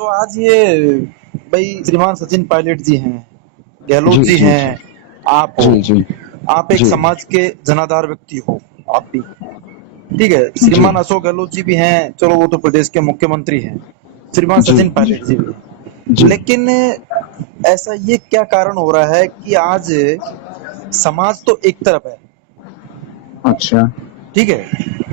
तो आज ये भाई श्रीमान सचिन पायलट जी हैं, गहलोत जी जी जी जी हैं, आप हो, जी जी आप एक जी समाज के जनाधार व्यक्ति हो, आप भी ठीक है। जी श्रीमान अशोक गहलोत जी भी हैं, चलो वो तो प्रदेश के मुख्यमंत्री हैं। श्रीमान जी सचिन जी पायलट जी भी हैं, जी। लेकिन ऐसा ये क्या कारण हो रहा है कि आज समाज तो एक तरफ है, अच्छा। ठीक है,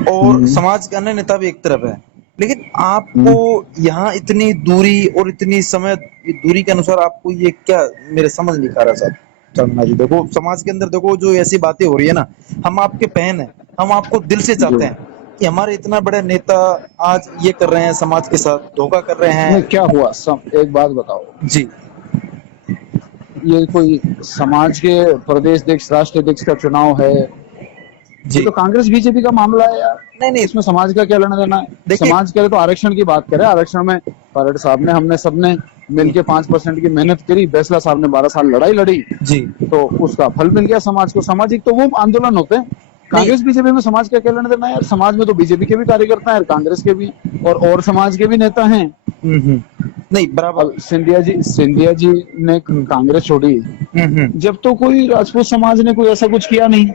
और हम्म समाज के अन्य नेता भी एक तरफ है, लेकिन आपको हम्म। यहाँ इतनी दूरी और इतनी समय दूरी के अनुसार आपको ये क्या, मेरे समझ नहीं आ रहा साहब। चलना जी, देखो समाज के अंदर देखो जो ऐसी बातें हो रही है ना, हम आपके बहन हैं, हम आपको दिल से जी। चाहते हैं कि हमारे इतना बड़े नेता आज ये कर रहे हैं, समाज के साथ धोखा कर रहे नहीं, हैं। क्या हुआ एक बात बताओ। जी ये कोई समाज के प्रदेश अध्यक्ष राष्ट्रीय अध्यक्ष का चुनाव है? ये जी। तो कांग्रेस बीजेपी का मामला है यार। नहीं नहीं, इसमें समाज का क्या लेना देना है? देखिए। समाज के लिए तो आरक्षण की बात करें। आरक्षण में पायलट साहब ने, हमने सबने मिलके 5% की मेहनत करी। बैसला साहब ने 12 साल लड़ाई लड़ी, जी। तो उसका फल मिल गया समाज को। सामाजिक तो वो आंदोलन होते हैं। नहीं। कांग्रेस बीजेपी में समाज का क्या लेना देना है यार? समाज में तो बीजेपी के भी कार्यकर्ता हैं, कांग्रेस के भी, और समाज के भी नेता हैं। नहीं बराबर। अब सिंधिया जी ने कांग्रेस छोड़ी हम्म। जब, तो कोई राजपूत समाज ने कोई ऐसा कुछ किया नहीं।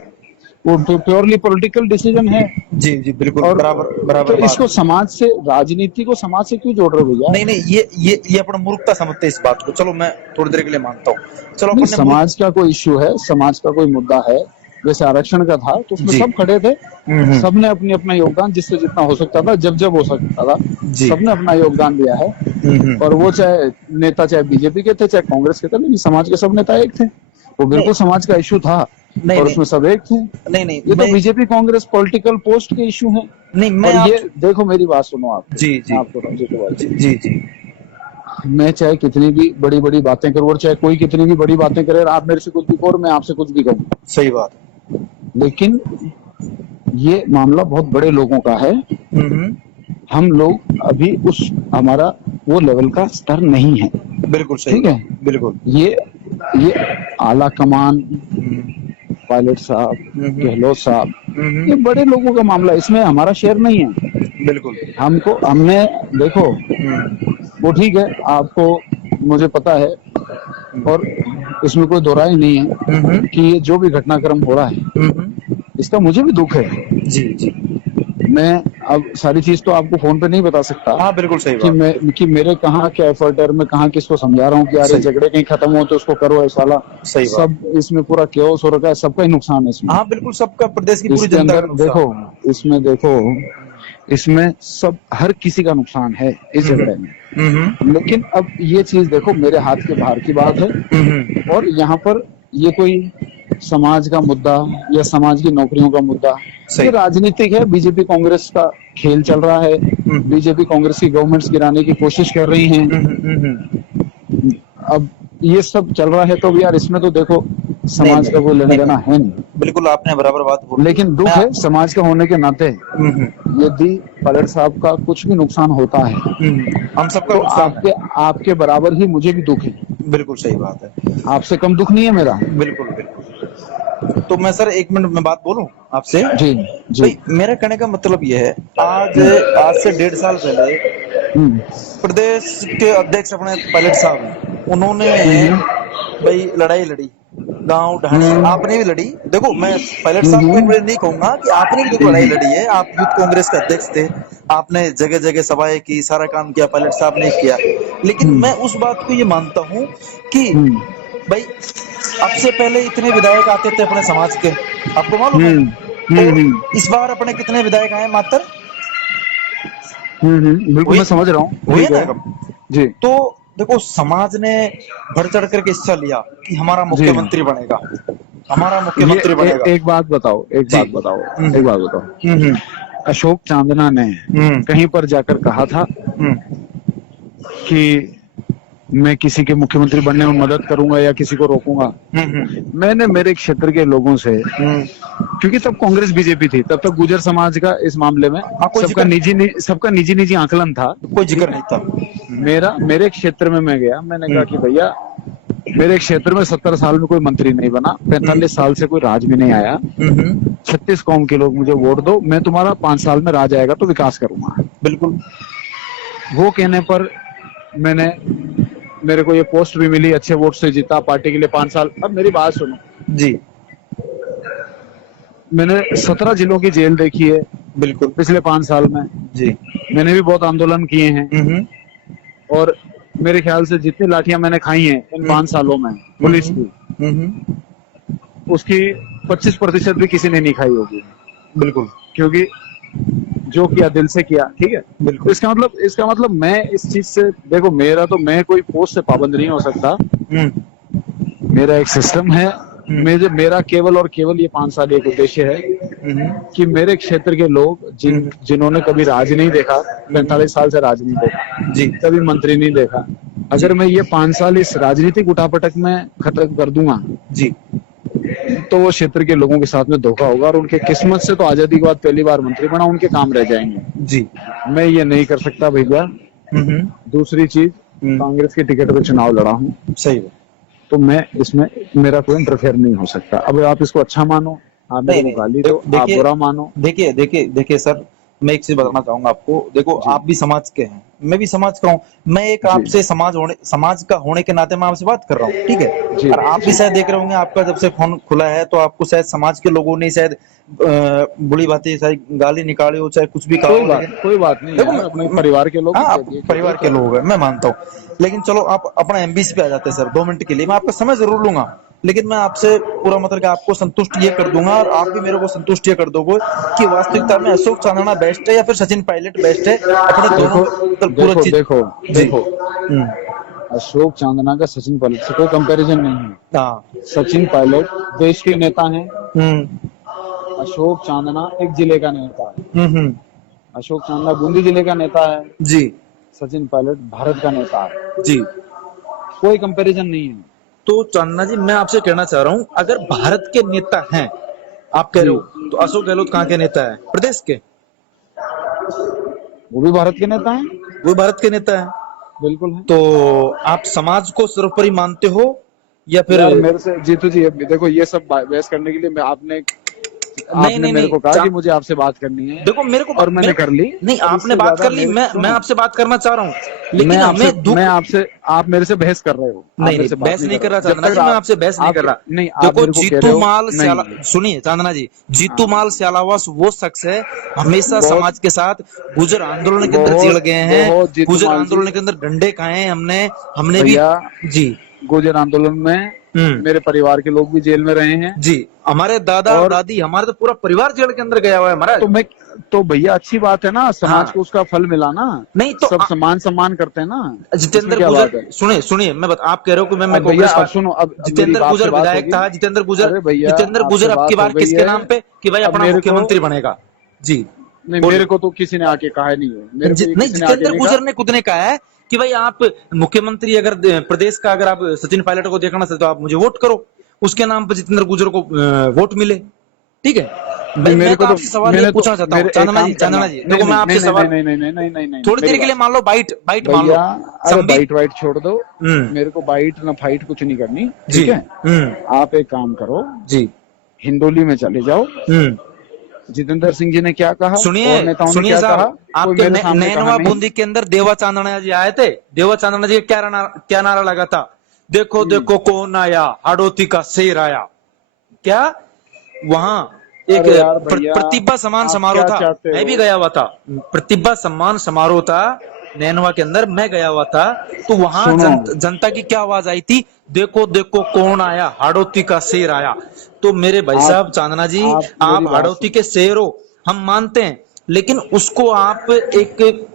वो तो प्योरली पॉलिटिकल डिसीजन है। जी जी, बिल्कुल और बराबर बराबर तो बात। इसको समाज से, राजनीति को समाज से क्यों जोड़ रहे हो भैया? नहीं नहीं, ये अपना मूर्खता समझते हैं इस बात को, चलो मैं थोड़ी देर के लिए मानता हूँ, चलो नहीं, अपन ने मूर्ख। समाज का कोई इश्यू है, समाज का कोई मुद्दा है। जैसे आरक्षण का था तो उसमें जी। सब खड़े थे। हम्म। सबने अपनी अपना योगदान, जिससे जितना हो सकता था, जब जब हो सकता था, जी। सबने अपना योगदान दिया है। और हम्म। वो चाहे नेता, चाहे बीजेपी के थे, चाहे कांग्रेस के थे, लेकिन समाज के सब नेता एक थे। वो नहीं बिल्कुल समाज का इश्यू था, नहीं और नहीं उसमें सब एक थे। नहीं नहीं ये तो मैं बीजेपी कांग्रेस पॉलिटिकल पोस्ट के इश्यू हैं। नहीं मैं और आप। ये देखो, मेरी बात सुनो आपको। जी मैं जी आपको समझे तो बात जी सुनो। जी जी। मैं चाहे कितनी भी बड़ी बड़ी बातें करूं, और चाहे कोई कितनी भी बड़ी बातें करे, और आप मेरे से कुछ भी कहो और मैं आपसे कुछ भी कहूं, सही बात। लेकिन ये मामला बहुत बड़े लोगों का है। हम्म। हम लोग अभी उस, हमारा वो लेवल का स्तर नहीं है। बिल्कुल सही ठीक बात। है। बिल्कुल। ये ये आला कमान, हम्म पायलट साहब, हम्म गहलोत साहब, हम्म। ये बड़े लोगों का मामला है। इसमें हमारा शेयर नहीं है। बिल्कुल। हमको, हमने, देखो, हम्म वो ठीक है, आपको, मुझे पता है, और इसमें कोई दो राय नहीं है हम्म कि ये जो भी घटनाक्रम हो रहा है, हम्म। इसका मुझे भी दुख है। जी जी। मैं अब सारी चीज तो आपको फोन पे नहीं बता सकता हाँ बिल्कुल सही कि बात। मेरे कहाँ क्या एफर्ट है, और मैं कहाँ किसको समझा रहा हूँ कि यार ये सही। झगड़े कहीं खत्म हो तो उसको करो, ऐसा वाला। सही बात। सब इसमें पूरा केओस हो रखा है, सबका ही नुकसान है इसमें। हाँ बिल्कुल, सबका, प्रदेश की पूरी इसके जनता का अंदर देखो, नुकसान। इसमें देखो, इसमें सब, हर किसी का नुकसान है इस झगड़े में। हम्म। लेकिन अब ये चीज देखो, मेरे हाथ के बाहर की बात है। हम्म। और यहाँ पर ये कोई समाज का मुद्दा या समाज की नौकरियों का मुद्दा, ये सही। राजनीतिक है। बीजेपी कांग्रेस का खेल चल रहा है। हम्म बीजेपी कांग्रेस की गवर्नमेंट्स गिराने की कोशिश कर रही हैं। हम्म। अब ये सब चल रहा है, तो यार इसमें तो देखो, नहीं समाज नहीं का कोई लेना नहीं देना है नहीं, नहीं। बिल्कुल आपने बराबर बात बोल दी। लेकिन मैं दुख है समाज का होने के नाते, हम्म। यदि पलट साहब का कुछ भी नुकसान होता है, हम सबका तो नुकसान है। आपके आपके बराबर ही मुझे भी दुख है। बिल्कुल सही बात है। आपसे कम दुख नहीं है मेरा। बिल्कुल बिल्कुल। तो मैं सर एक मिनट में बात बोलूं आपसे। जी जी। भाई मेरा कहने का मतलब ये है, आज आज से 1.5 साल पहले हम्म प्रदेश के अध्यक्ष अपने पायलट साहब हैं, उन्होंने हम्म भाई लड़ाई लड़ी, गांव ढाणी हम्म आपने भी लड़ी। देखो मैं पायलट साहब को एक हम्म मिनट नहीं कहूंगा कि आपने भी देखो लड़ाई हम्म लड़ी है, आप यूथ कांग्रेस के अध्यक्ष थे, आपने जगह जगह सभाएं की, सारा काम किया, पायलट साहब ने किया। लेकिन मैं उस बात को ये मानता हूं कि हम्म भाई अब से पहले इतने विधायक आते थे अपने समाज के, आपको मालूम है। और हम्म इस बार अपने कितने विधायक आए, मात्र बिल्कुल, हुई मैं समझ रहा हूँ, हुई है ठीक ना है। कम। जी तो देखो समाज ने बढ़ चढ़ करके हिस्सा लिया कि हमारा जी। मुख्यमंत्री बनेगा, हमारा ये मुख्यमंत्री बनेगा। एक बात बताओ, एक जी। बात बताओ, एक हम्म बात बताओ। हम्म अशोक चांदना ने हम्म कहीं पर जाकर कहा था हम्म कि मैं किसी के मुख्यमंत्री बनने में मदद करूंगा या किसी को रोकूंगा? हम्म मैंने मेरे क्षेत्र के लोगों से, हम्म। क्योंकि तब कांग्रेस बीजेपी थी, तब तक गुजर समाज का इस मामले में हाँ कोई सबका जिक्र, निजी सबका निजी निजी आकलन था। कोई ठीक जिक्र है। नहीं था। मेरे क्षेत्र में मैं गया, मैंने कहा कि भैया, मेरे क्षेत्र में 70 साल में कोई मंत्री नहीं बना, 45 साल से कोई राज में नहीं आया, हम्म। 36 कौम के लोग मुझे वोट दो, मैं तुम्हारा 5 साल में राज आएगा तो विकास करूंगा। बिल्कुल। वो कहने पर मैंने मेरे को ये पोस्ट भी मिली, अच्छे वोट से जीता, पार्टी के लिए 5 साल। अब मेरी बात सुनो, जी मैंने 17 जिलों की जेल देखी है बिल्कुल। पिछले 5 साल में। जी। मैंने भी बहुत आंदोलन किए हैं, हम्म और मेरे ख्याल से जितनी लाठियां मैंने खाई हैं इन 5 सालों में पुलिस की, हम्म उसकी 25% भी किसी ने नहीं खाई होगी, बिल्कुल क्योंकि जो किया दिल से किया। ठीक है, तो बिल्कुल। इसका मतलब मैं इस चीज से, देखो मेरा तो, मैं कोई पोस्ट से पाबंद नहीं हो सकता, हम्म मेरा एक सिस्टम है। मेरा केवल और केवल ये 5 साल एक उद्देश्य है हम्म कि मेरे क्षेत्र के लोग जिन्होंने कभी राज नहीं देखा, 45 साल से राज नहीं देखा, जी कभी मंत्री नहीं देखा, जी अगर मैं ये 5 साल इस राजनीतिक उठापटक में खत्म कर दूंगा, जी तो वो क्षेत्र के लोगों के साथ में धोखा होगा, और उनके किस्मत से तो आजादी के बाद पहली बार मंत्री बना, उनके काम रह जाएंगे। जी। मैं ये नहीं कर सकता भैया। हम्म दूसरी चीज, कांग्रेस के टिकट पे चुनाव लड़ा हूँ, सही है। तो मैं इसमें, मेरा कोई इंटरफेयर नहीं हो सकता। अब आप इसको अच्छा मानो, आप मेरे नहीं को नहीं गाली दो, आप देखिए बुरा मानो। देखिए देखिए देखिए सर, मैं एक चीज बताना चाहूंगा आपको। देखो जी आप भी समाज के हैं, मैं भी समाज का हूँ। मैं एक जी आपसे समाज का होने के नाते मैं आपसे बात कर रहा हूँ, ठीक है। जी और आप भी जी। शायद देख रहे होंगे, आपका जब से फोन खुला है तो आपको शायद समाज के लोगों ने शायद बुरी बातें, शायद गाली निकाली हो, चाहे कुछ भी कहा हो, लेकिन कोई बात नहीं देखो यार, अपने परिवार के लोग हाँ कह आप दिए, परिवार के लोग हैं, मैं मानता हूँ। लेकिन चलो आप अपना एमबीसी पे आ जाते हैं सर, 2 मिनट के लिए मैं आपका समय जरूर लूंगा, लेकिन मैं आपसे पूरा मतलब कि आपको संतुष्ट ये कर दूंगा, और आप भी मेरे को संतुष्ट ये कर दोगे कि वास्तविकता में अशोक चांदना बेस्ट है या फिर सचिन पायलट बेस्ट है, अपने दोनों देखो मतलब पूरा देखो चीज। देखो जी। देखो, अशोक चांदना का सचिन पायलट से कोई कंपैरिजन नहीं है। हाँ। सचिन पायलट देश के नेता हैं, हम्म अशोक चांदना एक जिले का नेता है। हम्म। अशोक चांदना बूंदी जिले का नेता है, जी सचिन पायलट भारत का नेता है। जी। कोई कंपैरिजन नहीं है। तो चांदना जी, मैं आपसे कहना चाह रहा हूँ, अगर भारत के नेता हैं आप कह रहे जी, हो, तो अशोक गहलोत कहाँ के नेता है? प्रदेश के? वो भी भारत के नेता हैं, वो भारत के नेता है। बिल्कुल है। तो आप समाज को सर्वोपरि मानते हो या फिर? यार मेरे से जीतू जी, देखो ये सब बहस करने के लिए आपने नहीं आपने नहीं मेरे नहीं को कहा कि मुझे आपसे बात करनी है, देखो और मैंने कर ली। नहीं, और आपने इससे बात ज्यादा कर ली, मैं सुनो, आपसे बात करना चाह रहा हूँ, मैं लेकिन आपसे हमें दुख। मैं आपसे आप मेरे से बहस कर रहे हो, आप नहीं मेरे नहीं, से बात बहस नहीं नहीं कर कर रहे रहा हो। जब चांदना तक जी, मैं आपसे बहस नहीं कर रहा। नहीं, आप देखो मेरे को कह रहे जीतू हो माल नहीं। सुनिए चांदना जी, जीतू हाँ, माल स्यालावास वो शख्स है, हमेशा बहुत समाज के साथ गुजर आंदोलन के अंदर बहुत जिड़ गए हैं, बहुत जीतू गुजर माल जी, आंदोलन के अंदर डंडे खाए हैं हमने, हमने भी। भैया, जी। गुर्जर आंदोलन में हम्म। मेरे परिवार के लोग भी जेल में रहे हैं। जी। हमारे दादा और और दादी, हमारे तो पूरा परिवार जेल के अंदर गया हुआ है महाराज। तो मैं तो भैया अच्छी बात है ना, समाज हाँ। को उसका फल मिला ना, नहीं तो सब समान सम्मान करते हैं ना, इसमें जितेंद्र क्या गुजर, बात है। सुनिए सुनिए, आप कह रहे हो कि मैं अब भैया, कांग्रेस अब पार्टी। सुनो, अब मेरी जितेंद्र आपसे गुजर बात विधायक होगी। था, अरे भैया, जितेंद्र आपसे गुजर अब की बात हो बार गई किसके है। नाम पे कि भाई अब अपना मेरे को मुख्यमंत्री बनेगा? जी नहीं, मेरे बोलिए। को तो किसी ने आके कहा नहीं है, मेरे को ये नहीं, किसी ने आके जितेंद्र नहीं गुजर कहा। ने खुद ने कहा है कि भाई आप मुख्यमंत्री, अगर प्रदेश का, अगर आप सचिन पायलट को देखना चाहते हो, आप मुझे वोट करो, उसके नाम पे जितेंद्र गुजर को वोट मिले। ठीक है नहीं, भाई, मैं मेरे तो को तो आपसे सवाल ये मैंने तो पूछना चाहता हूँ मेरे एक काम करना, चांदना जी, नहीं देखो मैं नहीं नहीं आपसे नहीं सवाल नहीं नहीं नहीं नहीं नहीं नहीं, थोड़ी मेरी देर के लिए बात मान लो, बाइट बाइट मान लो। भैया, अरे संबित। बाइट वाइट छोड़ दो, हम्म। मेरे को बाइट ना फाइट कुछ नहीं करनी, जी। ठीक है। हम्म। आप एक काम करो, जी। हिंदोली में चले जाओ, हम्म। जितेंद्र सिंह जी ने क्या कहा सुनिए और नेताओं ने सुनिए क्या कहा, साहब, कोई आपके मेरे सामने कहा नैनवा नहीं। बूंदी के अंदर देवा चांदना जी आए थे। देवा चांदना जी का क्या नारा लगा था? देखो देखो कौन आया, हाड़ोती का शेर आया। क्या वहां एक अरे यार भैया, प्रतिभा सम्मान आप समारोह क्या था, चाहते मैं भी हो। गया हुआ था। प्रतिभा सम्मान समारोह था नैनवा के अंदर, मैं गया हुआ था। तो वहां सुनो, जनता की क्या आवाज आई थी? देखो देखो कौन आया, हाड़ोती का शेर आया। तो मेरे भाई आप साहब चांदना जी, आप मेरी आप बात हाड़ोती सुनो। के शेर हो, हम मानते हैं, लेकिन उसको आप एक,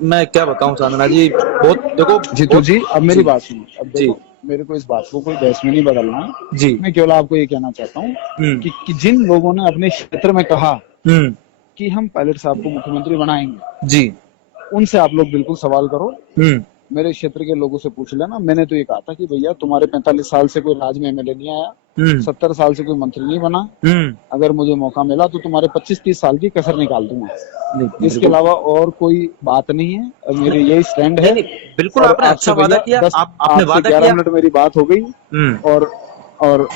मैं क्या बताऊं चांदना जी, बहुत देखो जीतू बहुत। जी, अब मेरी जी बात सुनो। अब जी देखो, मेरे को इस बात को कोई बहस में नहीं बदलना है। जी। मैं केवल आपको ये कहना चाहता हूँ हम्म कि जिन लोगों ने अपने क्षेत्र में कहा हम्म। कि हम पायलट साहब को मुख्यमंत्री बनाएंगे, जी। उनसे आप लोग बिल्कुल सवाल करो। हम्म मेरे क्षेत्र के लोगों से पूछ लेना। मैंने तो ये कहा था कि भैया, तुम्हारे 45 साल से कोई राज में एमएलए नहीं आया, हम्म 70 साल से कोई मंत्री नहीं बना, हम्म। अगर मुझे मौका मिला तो तुम्हारे 25-30 साल की कसर निकाल दूंगा। नहीं इसके बिल्कुल अलावा और कोई बात नहीं है, और मेरी यही स्टैंड नहीं है। नहीं, बिल्कुल और आपने अच्छा आपसे वादा भैया किया, 10 आपने आपसे वादा 11 किया। मिनट मेरी बात हो गई। हम्म। और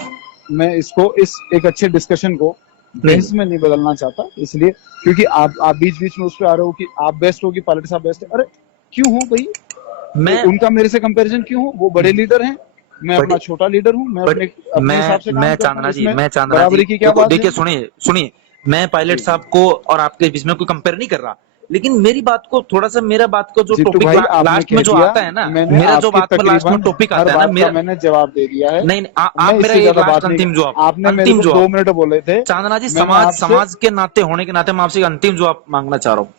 मैं इसको इस एक अच्छे डिस्कशन को नहीं बहस में नहीं बदलना चाहता, इसलिए क्योंकि आप बीच बीच में उस पर आ रहे हो कि आप बेस्ट हो कि पायलट साहब बेस्ट है। अरे क्यों हो भाई, मैं उनका मेरे से कंपैरिजन क्यों हो? वो बड़े लीडर हैं, मैं अपना छोटा लीडर हूँ, मैं अपने अपने हिसाब से काम करता हूँ, इसमें बराबरी की क्या बात देखिए है? सुनिए सुनिए, मैं पायलट साहब को और आपके बीच में कोई कंपेयर नहीं कर रहा, लेकिन मेरी बात को थोड़ा सा, मेरा बात को जो जीतू टॉपिक भाई आपने लास्ट में कह जो दिया, आता है ना, मैंने मेरा जो आपकी बात में लास्ट में तकरीबन टॉपिक हर आता है ना बात का मेरा, मैंने जवाब दे दिया है। नहीं नहीं मैं आप मेरा इससे एक ज्यादा लास्ट बात नहीं, अंतिम जवाब, आपने मेरे अंतिम को 2 जवाब मिनट बोले थे, चांदना जी, मैंने समाज आपसे समाज के नाते होने के नाते मैं आपसे एक अंतिम जवाब मांगना चाह रहा हूँ।